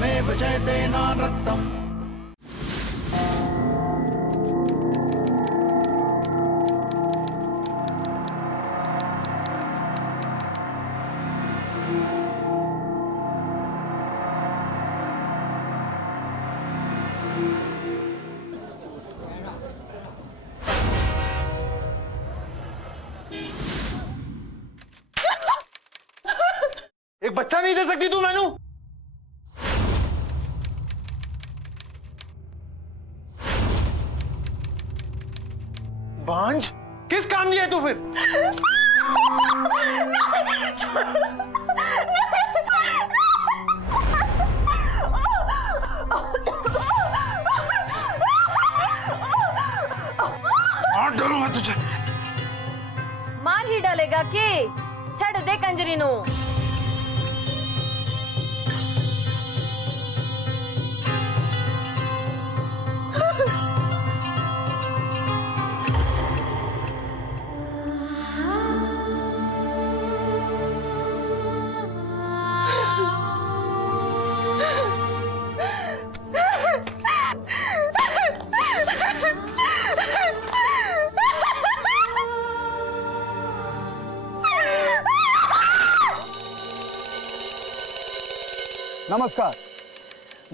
सत्यमेव जयते नानृतम्। एक बच्चा नहीं दे सकती तू मैनू? बांझ, किस काम दिया है तू फिर? मार डालूंगा तुझे। मार ही डालेगा कि छड़ दे कंजरी नो। नमस्कार,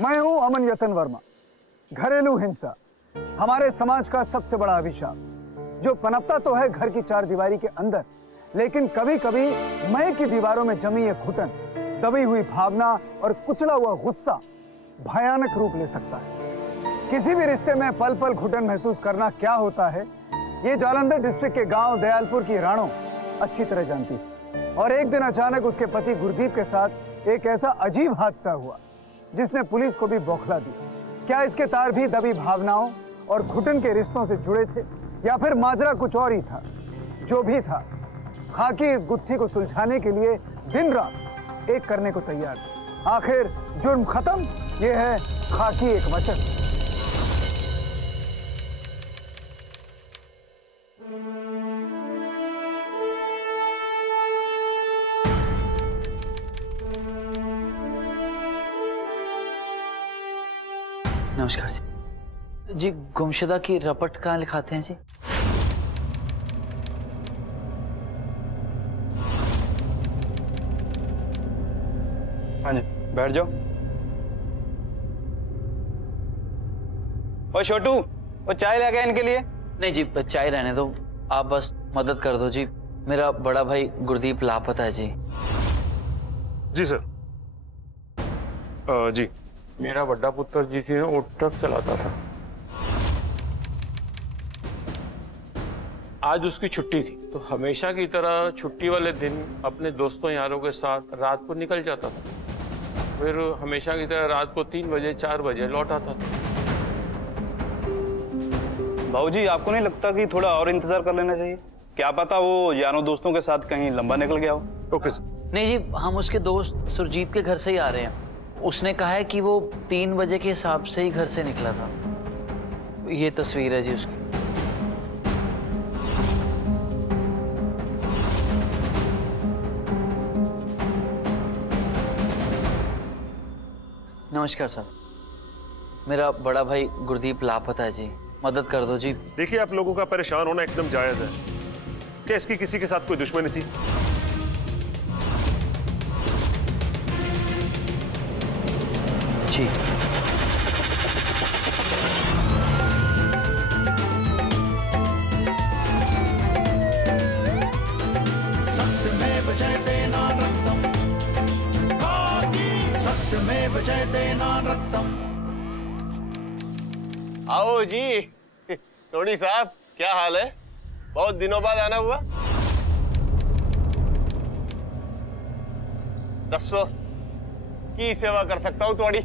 मैं हूं अमन यतन वर्मा। घरेलू हिंसा हमारे समाज का सबसे बड़ा अभिशाप, जो पनपता तो है घर की चार दीवारी के अंदर, लेकिन कभी कभी मय की दीवारों में जमी ये घुटन, दबी हुई भावना और कुचला हुआ गुस्सा भयानक रूप ले सकता है। किसी भी रिश्ते में पल पल घुटन महसूस करना क्या होता है, ये जालंधर डिस्ट्रिक्ट के गांव दयालपुर की राणो अच्छी तरह जानती है। और एक दिन अचानक उसके पति गुरदीप के साथ एक ऐसा अजीब हादसा हुआ जिसने पुलिस को भी बौखला दिया। क्या इसके तार भी दबी भावनाओं और घुटन के रिश्तों से जुड़े थे, या फिर माजरा कुछ और ही था? जो भी था, खाकी इस गुत्थी को सुलझाने के लिए दिन रात एक करने को तैयार था। आखिर जुर्म खत्म, ये है खाकी एक वचन। नमस्कार जी। गुमशुदा की रपट कहाँ लिखाते हैं जी? हाँ जी, बैठ जाओ। ओ छोटू, वो चाय लेके इनके लिए। नहीं जी, चाय रहने दो, आप बस मदद कर दो जी। मेरा बड़ा भाई गुरदीप लापता है जी। जी सर। जी, मेरा बड़ा पुत्र जी थी वो ट्रक चलाता था। आज उसकी छुट्टी थी, तो हमेशा की तरह छुट्टी वाले दिन अपने दोस्तों यारों के साथ रात को निकल जाता था। फिर हमेशा की तरह रात को 3 बजे 4 बजे लौट आता था। भाऊजी, आपको नहीं लगता कि थोड़ा और इंतजार कर लेना चाहिए? क्या पता वो यारों दोस्तों के साथ कहीं लंबा निकल गया हो। Okay sir. नहीं जी, हम उसके दोस्त सुरजीत के घर से ही आ रहे हैं। उसने कहा है कि वो 3 बजे के हिसाब से ही घर से निकला था। ये तस्वीर है जी उसकी। नमस्कार साहब, मेरा बड़ा भाई गुरदीप लापता है जी, मदद कर दो जी। देखिए, आप लोगों का परेशान होना एकदम जायज है। क्या इसकी किसी के साथ कोई दुश्मनी थी? जी। सत्यमेव जयते नानृतम्। सत्यमेव जयते नानृतम्। आओ जी। सोडी साहब, क्या हाल है? बहुत दिनों बाद आना हुआ। दसो की सेवा कर सकता हूँ थोड़ी?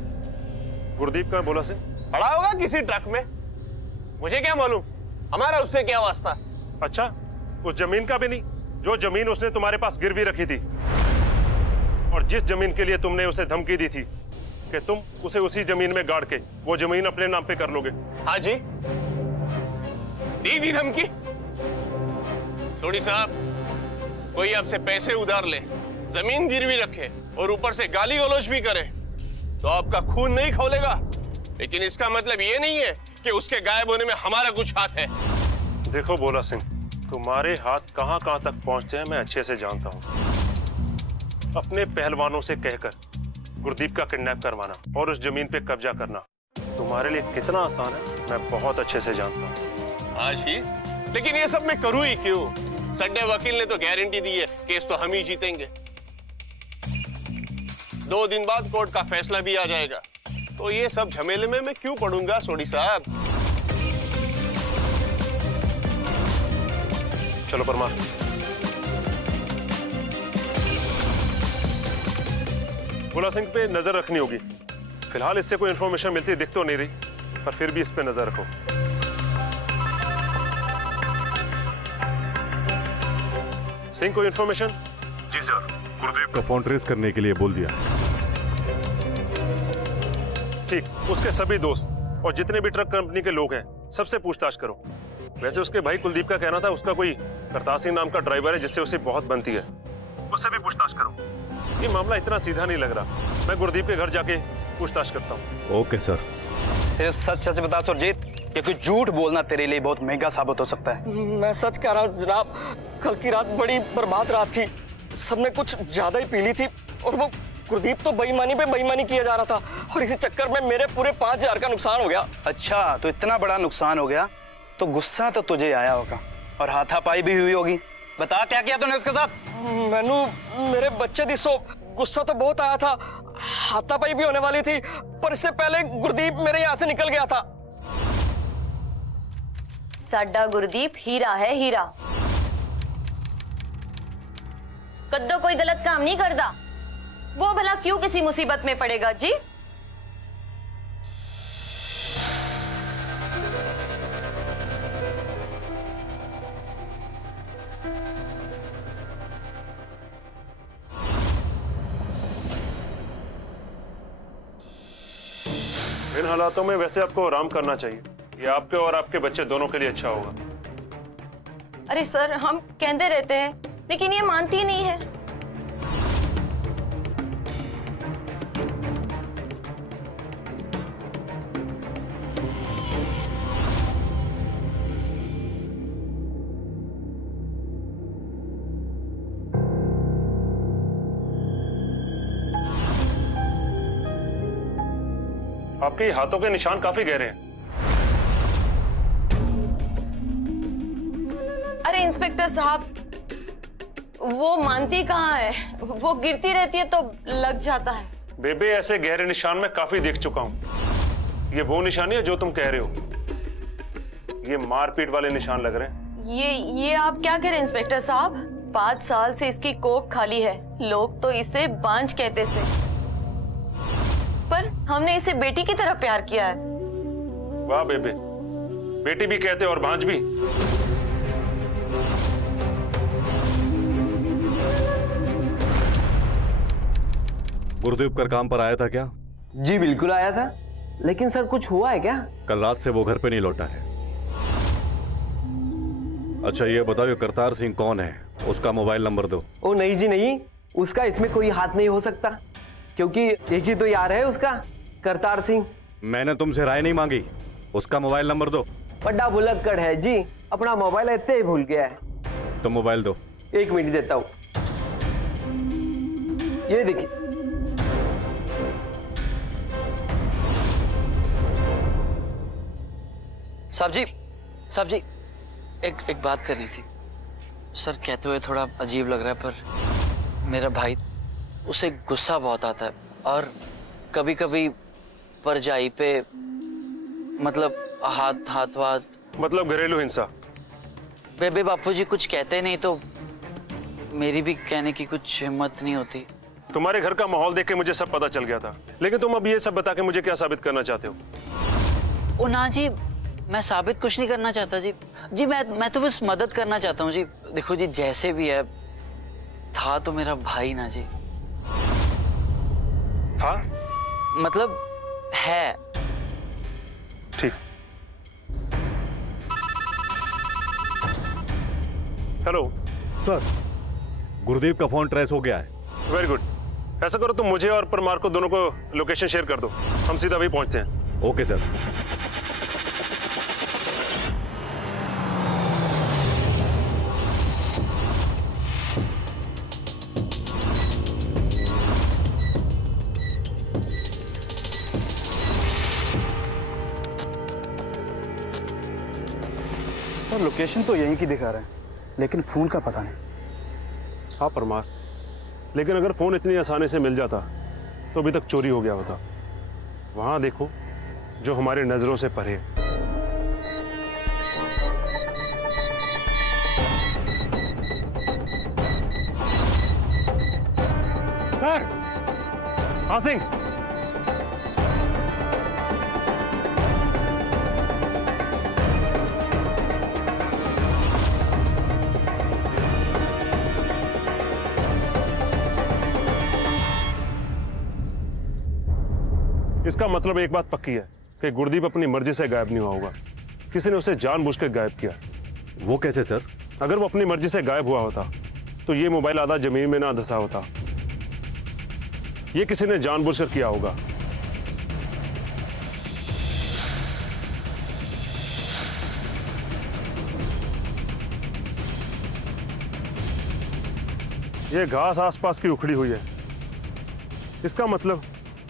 गुरदीप का बोला से पड़ा होगा किसी ट्रक में, मुझे क्या मालूम, हमारा उससे क्या वास्ता। अच्छा, उस जमीन का भी नहीं जो जमीन उसने तुम्हारे पास गिरवी रखी थी, और जिस जमीन के लिए तुमने उसे धमकी दी थी कि तुम उसे उसी जमीन में गाड़ के वो जमीन अपने नाम पे कर लोगे। हाँ जी, दी धमकी। थोड़ी साहब, कोई आपसे पैसे उधार ले, जमीन गिरवी रखे और ऊपर से गाली गलौज भी करे, तो आपका खून नहीं खौलेगा, लेकिन इसका मतलब ये नहीं है कि उसके गायब होने में हमारा कुछ हाथ है। देखो भोला सिंह, तुम्हारे हाथ कहां कहां तक पहुंचते हैं मैं अच्छे से जानता हूं। अपने पहलवानों से कहकर गुरदीप का किडनैप करवाना और उस जमीन पे कब्जा करना तुम्हारे लिए कितना आसान है मैं बहुत अच्छे से जानता हूं। हाँ जी, लेकिन ये सब मैं करूं ही क्यों? संडे वकील ने तो गारंटी दी है केस तो हम ही जीतेंगे। 2 दिन बाद कोर्ट का फैसला भी आ जाएगा, तो ये सब झमेले में मैं क्यों पढ़ूंगा सोडी साहब? चलो परमार। भोला सिंह पे नजर रखनी होगी। फिलहाल इससे कोई इंफॉर्मेशन मिलती दिख तो नहीं रही, पर फिर भी इस पे नजर रखो। सिंह, कोई इंफॉर्मेशन? जी सर, गुरुदेव का फोन ट्रेस करने के लिए बोल दिया। ठीक, उसके सभी दोस्त और जितने भी ट्रक कंपनी के लोग हैं सबसे पूछताछ करो। वैसे उसके भाई कुलदीप का कहना था उसका कोई करतार सिंह नाम का ड्राइवर है जिससे उसे बहुत बनती है, उससे भी पूछताछ करो। ये मामला इतना सीधा नहीं लग रहा। मैं गुरदीप के घर जाके पूछताछ करता हूँ। Okay sir. सिर्फ सच सच बता सुरजीत, ये कोई झूठ बोलना तेरे लिए बहुत महंगा साबित हो सकता है। मैं सच कह रहा हूँ जनाब, कल की रात बड़ी बर्बाद रात थी। सबने कुछ ज्यादा ही पी ली थी और वो गुरदीप तो बेईमानी पे बेईमानी किया जा रहा था और इसी चक्कर में मेरे पूरे 5,000 का नुकसान हो गया। अच्छा, तो इतना बड़ा नुकसान हो गया तो गुस्सा तो तुझे आया होगा और हाथापाई भी हुई होगी। बता क्या किया तूने उसके साथ? मैनू मेरे बच्चे दी सो गुस्सा तो बहुत आया था, हाथापाई भी होने वाली थी, पर इससे पहले गुरदीप मेरे यहाँ से निकल गया था। साडा गुरदीप हीरा है, हीरा। कद्दो कोई गलत काम नहीं करता, वो भला क्यों किसी मुसीबत में पड़ेगा जी? इन हालातों में वैसे आपको आराम करना चाहिए, ये आपके और आपके बच्चे दोनों के लिए अच्छा होगा। अरे सर, हम कहते रहते हैं लेकिन ये मानती ही नहीं है। आपके हाथों के निशान काफी गहरे हैं। अरे इंस्पेक्टर साहब, वो मानती कहाँ है, वो गिरती रहती है तो लग जाता है। बेबे, ऐसे गहरे निशान मैं काफी देख चुका हूँ। ये वो निशानी है जो तुम कह रहे हो, ये मारपीट वाले निशान लग रहे हैं। ये आप क्या कह रहे हैं इंस्पेक्टर साहब? 5 साल से इसकी कोख खाली है, लोग तो इसे बांझ कहते से, पर हमने इसे बेटी की तरह प्यार किया है। वाह बेबे, बेटी भी कहते और भांज भी। गुरुदेव कर काम पर आया था क्या? जी बिल्कुल आया था, लेकिन सर कुछ हुआ है क्या? कल रात से वो घर पे नहीं लौटा है। अच्छा ये बताओ, ये करतार सिंह कौन है? उसका मोबाइल नंबर दो। ओ नहीं जी नहीं, उसका इसमें कोई हाथ नहीं हो सकता, क्योंकि एक ही तो यार है उसका, करतार सिंह। मैंने तुमसे राय नहीं मांगी, उसका मोबाइल नंबर दो। बड़ा भुलक्कड़ है जी, अपना मोबाइल इतने ही भूल गया है। तो मोबाइल दो। 1 मिनट देता हूँ, ये देखिए। साहब जी एक बात करनी थी। सर कहते हुए थोड़ा अजीब लग रहा है, पर मेरा भाई, उसे गुस्सा बहुत आता है और कभी कभी परजाई पे मतलब हाथ मतलब घरेलू हिंसा। बेबे बापूजी कुछ कहते नहीं तो मेरी भी कहने की कुछ हिम्मत नहीं होती। तुम्हारे घर का माहौल देख के मुझे सब पता चल गया था, लेकिन तुम अब ये सब बता के मुझे क्या साबित करना चाहते हो? ओ ना जी, मैं साबित कुछ नहीं करना चाहता जी। मैं तो बस मदद करना चाहता हूँ जी। देखो जी, जैसे भी है, था तो मेरा भाई ना जी। था मतलब है। ठीक। हेलो सर, गुरुदेव का फोन ट्रेस हो गया है। Very good. ऐसा करो तुम मुझे और परमार को दोनों को लोकेशन शेयर कर दो, हम सीधा वहीं पहुंचते हैं। Okay sir. सर लोकेशन तो यहीं की दिखा रहे हैं, लेकिन फोन का पता नहीं। हाँ परमार, लेकिन अगर फोन इतनी आसानी से मिल जाता तो अभी तक चोरी हो गया होता। वहां देखो जो हमारी नजरों से परे है। सर, हाँ सिंह, इसका मतलब एक बात पक्की है कि गुरदीप अपनी मर्जी से गायब नहीं हुआ होगा, किसी ने उसे जानबूझ के गायब किया। वो कैसे सर? अगर वो अपनी मर्जी से गायब हुआ होता तो ये मोबाइल आधा जमीन में ना धंसा होता। ये किसी ने जानबूझकर किया होगा। ये घास आसपास की उखड़ी हुई है, इसका मतलब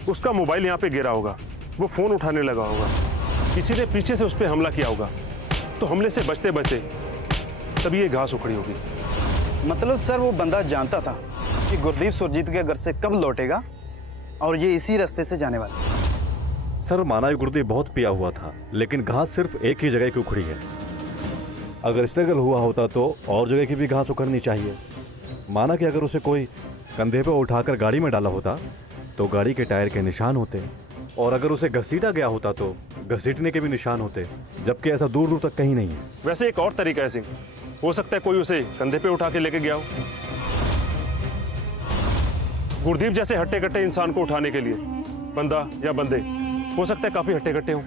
उसका मोबाइल यहां पे गिरा होगा, वो फोन उठाने लगा होगा, किसी ने पीछे से उस पर हमला किया होगा, तो हमले से बचते बचते तभी ये घास उखड़ी होगी। मतलब सर वो बंदा जानता था कि गुरदीप सुरजीत के घर से कब लौटेगा और ये इसी रास्ते से जाने वाला है। सर माना गुरदीप बहुत पिया हुआ था, लेकिन घास सिर्फ एक ही जगह की उखड़ी है। अगर स्ट्रगल हुआ होता तो और जगह की भी घास उखड़नी चाहिए। माना कि अगर उसे कोई कंधे पे उठाकर गाड़ी में डाला होता तो गाड़ी के टायर के निशान होते, और अगर उसे घसीटा गया होता तो घसीटने के भी निशान होते, जबकि ऐसा दूर दूर तक कहीं नहीं है। वैसे एक और तरीका है सिंह, हो सकता है कोई उसे कंधे पे उठा के लेके गया हो। गुरदीप जैसे हट्टे कट्टे इंसान को उठाने के लिए बंदा या बंदे हो सकता है काफी हट्टे कट्टे हों।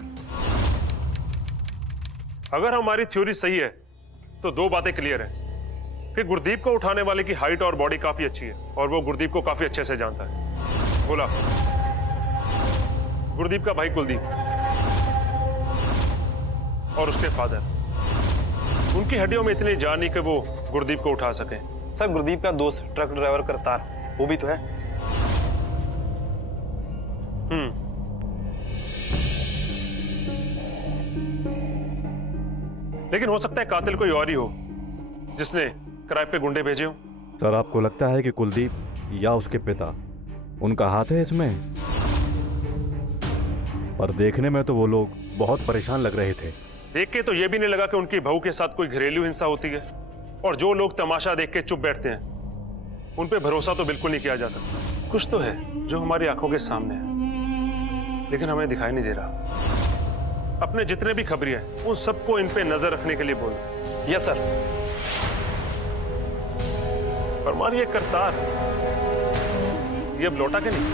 अगर हमारी थ्योरी सही है तो दो बातें क्लियर हैं कि गुरदीप को उठाने वाले की हाइट और बॉडी काफी अच्छी है और वो गुरदीप को काफी अच्छे से जानता है। बोला गुरदीप का भाई कुलदीप और उसके फादर, उनकी हड्डियों में इतनी जान नहीं कि वो गुरदीप को उठा सके। सर गुरदीप का दोस्त ट्रक ड्राइवर करतार, वो भी तो है। लेकिन हो सकता है कातिल कोई और ही हो जिसने किराए पे गुंडे भेजे हो। सर आपको लगता है कि कुलदीप या उसके पिता उनका हाथ है इसमें? पर देखने में तो वो लोग बहुत परेशान लग रहे थे। देख के तो ये भी नहीं लगा कि उनकी बहू के साथ कोई घरेलू हिंसा होती है, और जो लोग तमाशा देख के चुप बैठते हैं उन पे भरोसा तो बिल्कुल नहीं किया जा सकता। कुछ तो है जो हमारी आंखों के सामने है लेकिन हमें दिखाई नहीं दे रहा। अपने जितने भी खबरिया हैं उन सबको इन पे नजर रखने के लिए बोलो। Yes sir. परमार ये करतार ये अब लौटा के नहीं?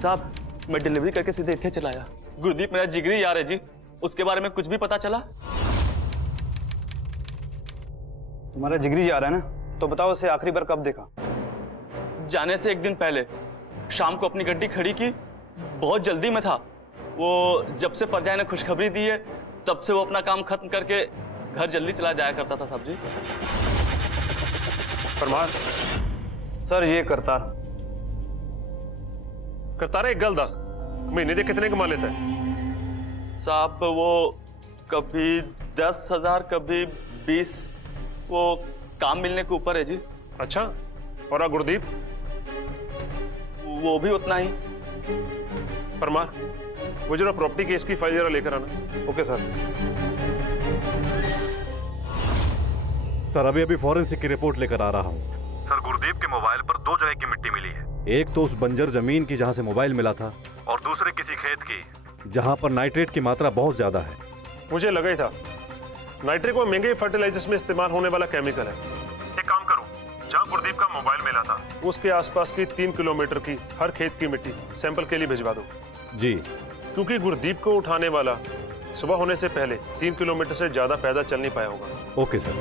साहब मैं डिलीवरी करके सीधे इत्थे चलाया। गुरदीप मेरा जिगरी यार है जी, उसके बारे में कुछ भी पता चला? तुम्हारा जिगरी जा रहा है ना, तो बताओ उसे आखिरी बार कब देखा? जाने से एक दिन पहले शाम को अपनी गड्डी खड़ी की, बहुत जल्दी में था वो। जब से परजाई ने खुशखबरी दी है तब से वो अपना काम खत्म करके घर जल्दी चला जाया करता था साहब जी। परमार सर ये करतार एक गल दस महीने दे कितने कमा लेता है? साहब वो कभी 10,000 कभी 20, वो काम मिलने के ऊपर है जी। अच्छा, और गुरदीप? वो भी उतना ही। परमार वो जरा प्रॉपर्टी केस की फाइल जरा लेकर आना। Okay sir. सर अभी फॉरेंसिक की रिपोर्ट लेकर आ रहा हूँ। सर गुरदीप के मोबाइल पर 2 जगह की मिट्टी मिली है। एक तो उस बंजर जमीन की जहाँ से मोबाइल मिला था, और दूसरे किसी खेत की जहाँ पर नाइट्रेट की मात्रा बहुत ज्यादा है। मुझे लगा ही था नाइट्रेट को महंगे फर्टिलाइजर्स में इस्तेमाल होने वाला केमिकल है। एक काम करो, जहाँ गुरदीप का मोबाइल मिला था उसके आसपास की 3 किलोमीटर की हर खेत की मिट्टी सैंपल के लिए भिजवा दो। जी। क्योंकि गुरदीप को उठाने वाला सुबह होने से पहले 3 किलोमीटर से ज्यादा पैदल चल नहीं पाया होगा। Okay sir.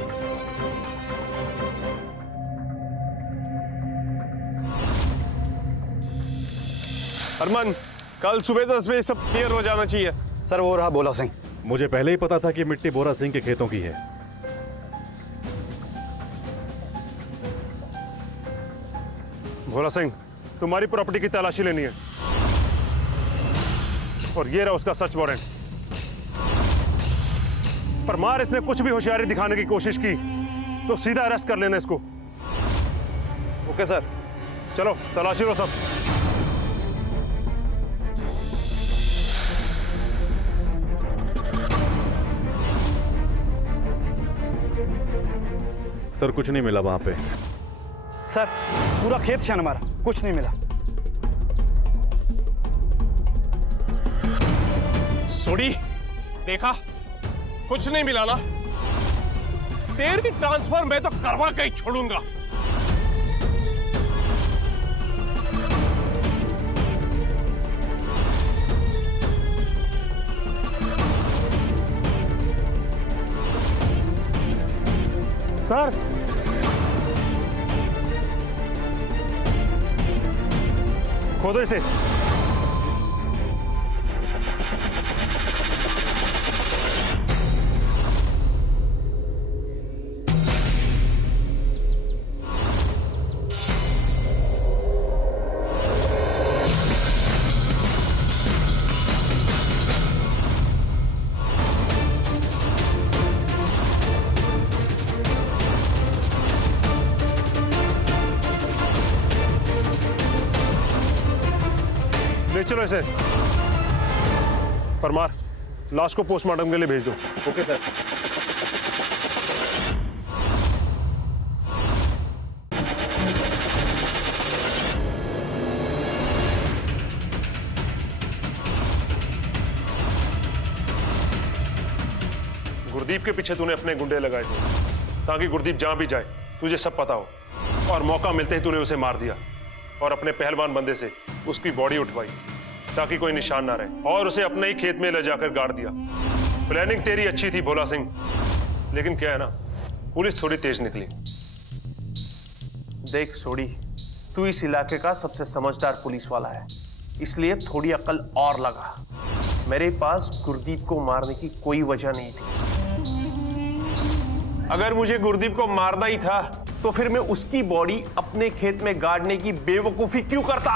अरमान, कल सुबह 10 बजे सब क्लियर हो जाना चाहिए। सर वो रहा भोला सिंह। मुझे पहले ही पता था कि मिट्टी बोरा सिंह के खेतों की है। भोला सिंह, तुम्हारी प्रॉपर्टी की तलाशी लेनी है और ये रहा उसका सर्च वारंट। परमार इसने कुछ भी होशियारी दिखाने की कोशिश की तो सीधा अरेस्ट कर लेना इसको। Okay sir. चलो तलाशी लो सब। सर कुछ नहीं मिला वहां पे। सर पूरा खेत छान मारा, कुछ नहीं मिला। सोडी, देखा कुछ नहीं मिला ना? तेरी ट्रांसफर मैं तो करवा के ही छोड़ूंगा। सर खोदो इसे। ले चलो इसे। परमार, लाश को पोस्टमार्टम के लिए भेज दो। Okay sir. गुरदीप के पीछे तूने अपने गुंडे लगाए थे ताकि गुरदीप जहां भी जाए तुझे सब पता हो, और मौका मिलते ही तूने उसे मार दिया और अपने पहलवान बंदे से उसकी बॉडी उठवाई ताकि कोई निशान ना रहे, और उसे अपने ही खेत में ले जाकर गाड़ दिया। प्लानिंग तेरी अच्छी थी भोला सिंह, लेकिन क्या है ना, पुलिस थोड़ी तेज निकली। देख सोडी, तू इस इलाके का सबसे समझदार पुलिस वाला है, इसलिए थोड़ी अकल और लगा। मेरे पास गुरदीप को मारने की कोई वजह नहीं थी। अगर मुझे गुरदीप को मारना ही था तो फिर मैं उसकी बॉडी अपने खेत में गाड़ने की बेवकूफी क्यों करता?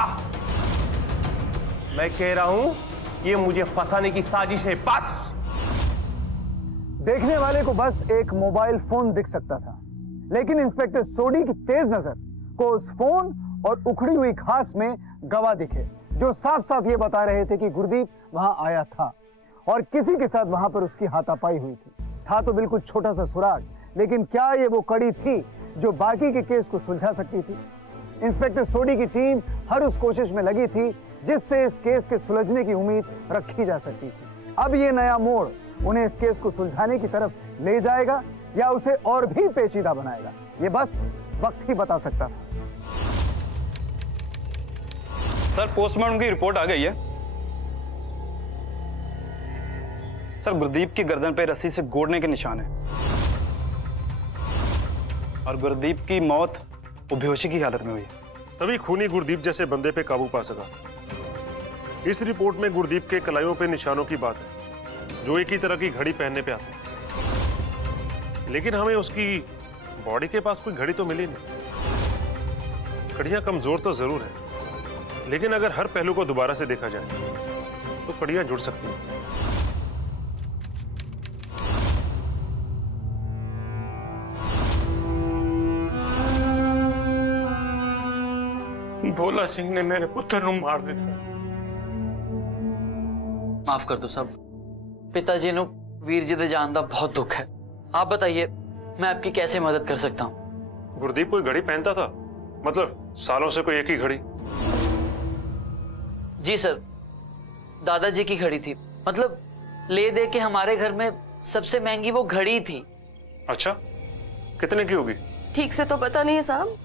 मैं कह रहा हूं ये मुझे फंसाने की साजिश है बस। देखने वाले को बस एक मोबाइल फोन दिख सकता था, लेकिन इंस्पेक्टर सोडी की तेज नजर को उस फोन और उखड़ी हुई घास में गवाह दिखे, जो साफ साफ ये बता रहे थे कि गुरदीप वहां आया था और किसी के साथ वहां पर उसकी हाथापाई हुई थी। था तो बिल्कुल छोटा सा सुराग, लेकिन क्या ये वो कड़ी थी जो बाकी के केस को सुलझा सकती थी? इंस्पेक्टर सोडी की टीम हर उस कोशिश में लगी थी जिससे इस केस के सुलझने की उम्मीद रखी जा सकती थी। अब ये नया मोड़ उन्हें इस केस को सुलझाने की तरफ ले जाएगा या उसे और भी पेचीदा बनाएगा, ये बस वक्त ही बता सकता था। सर पोस्टमार्टम की रिपोर्ट आ गई है। सर गुरदीप की गर्दन पे रस्सी से गोड़ने के निशान है और गुरदीप की मौत वो बेहोशी की हालत में हुई है। तभी खूनी गुरदीप जैसे बंदे पे काबू पा सका। इस रिपोर्ट में गुरदीप के कलाइयों पे निशानों की बात है जो एक ही तरह की घड़ी पहनने पे आते हैं, लेकिन हमें उसकी बॉडी के पास कोई घड़ी तो मिली नहीं। कड़ियां कमजोर तो जरूर है, लेकिन अगर हर पहलू को दोबारा से देखा जाए तो कड़ियां जुड़ सकती हैं। भोला सिंह ने मेरे पुत्र को मार दिया। माफ कर दो साहब, पिताजी नु वीर जी दे जान दा बहुत दुख है। आप बताइए मैं आपकी कैसे मदद कर सकता हूँ? गुरदीप कोई घड़ी पहनता था? मतलब सालों से कोई एक ही घड़ी? जी सर, दादाजी की घड़ी थी। मतलब ले दे के हमारे घर में सबसे महंगी वो घड़ी थी। अच्छा, कितने की होगी? ठीक से तो पता नहीं है साहब,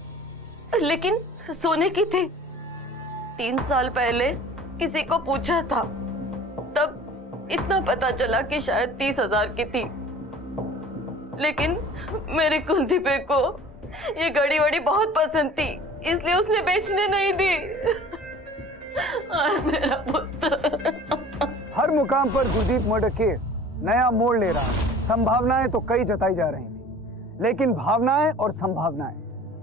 लेकिन सोने की थी। 3 साल पहले किसी को पूछा था, तब इतना पता चला कि शायद 30,000 की थी। लेकिन मेरे कुलदीपे को ये घड़ी वड़ी बहुत पसंद थी, इसलिए उसने बेचने नहीं दी। और मेरा पुत्र। हर मुकाम पर गुरदीप मर्डर केस नया मोड़ ले रहा है। संभावनाएं तो कई जताई जा रही थी, लेकिन भावनाएं और संभावनाएं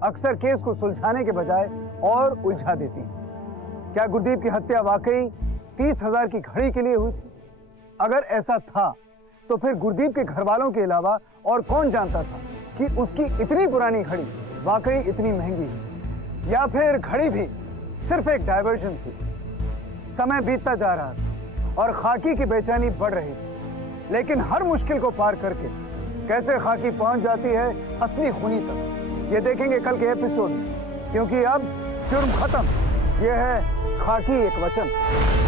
अक्सर केस को सुलझाने के बजाय और उलझा देती हैं। क्या गुरदीप की हत्या वाकई 30,000 की घड़ी के लिए हुई थी? अगर ऐसा था तो फिर गुरदीप के घर वालों के अलावा और कौन जानता था कि उसकी इतनी पुरानी घड़ी वाकई इतनी महंगी है? या फिर घड़ी भी सिर्फ एक डायवर्जन थी? समय बीतता जा रहा था और खाकी की बेचैनी बढ़ रही थी, लेकिन हर मुश्किल को पार करके कैसे खाकी पहुंच जाती है असली खूनी तक, ये देखेंगे कल के एपिसोड में, क्योंकि अब जुर्म खत्म। यह है खाकी एक वचन।